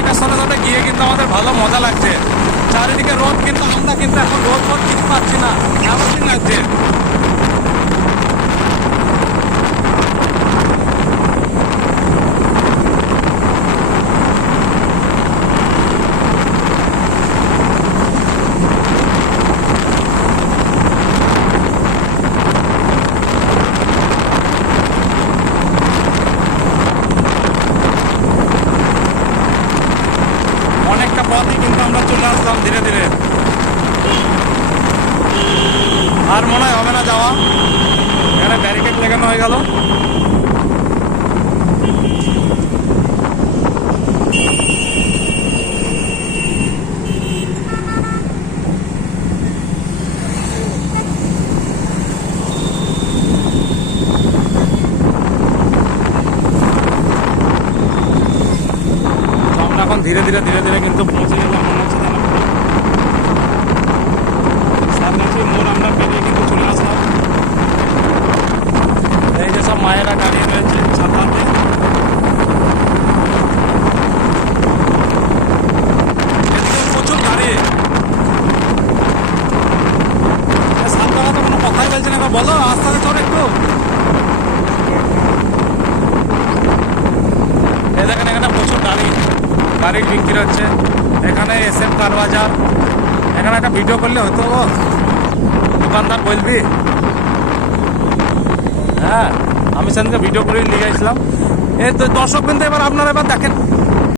গাড়িটার সাথে সাথে গিয়ে কিন্তু আমাদের ভালো মজা লাগছে। চারিদিকে রোদ, কিন্তু আমরা কিন্তু এখন রোদ কিছু পাচ্ছি না, এমনই লাগছে। অনেকটা পথই কিন্তু আমরা চলে আসলাম ধীরে ধীরে, আর মনে হয় হবে না যাওয়া। এখানে ব্যারিকেড লাগানো হয়ে গেল। এখন ধীরে ধীরে ধীরে ধীরে কিন্তু পৌঁছে গেলাম মনে হচ্ছে। সাতগাছি মোড় আমরা পেরিয়ে কিন্তু চলে আসলাম। এই যে সব মায়েরা দাঁড়িয়ে রয়েছে ছাতাতে। এদিকে প্রচুর গাড়ি। সাতগালা তো কোনো কথাই বলছে না, বলো আস্তে আস্তে চল একটু। এই দেখেন এখানে প্রচুর গাড়ি বিক্রি হচ্ছে। এখানে SM কার বাজার। এখানে একটা ভিডিও করলে হতো, দোকানদার বলবি। হ্যাঁ, আমি সেদিনকে ভিডিও করে নিয়ে গেছিলাম। এই তো দর্শক বিন্দু, এবার আপনারা এবার দেখেন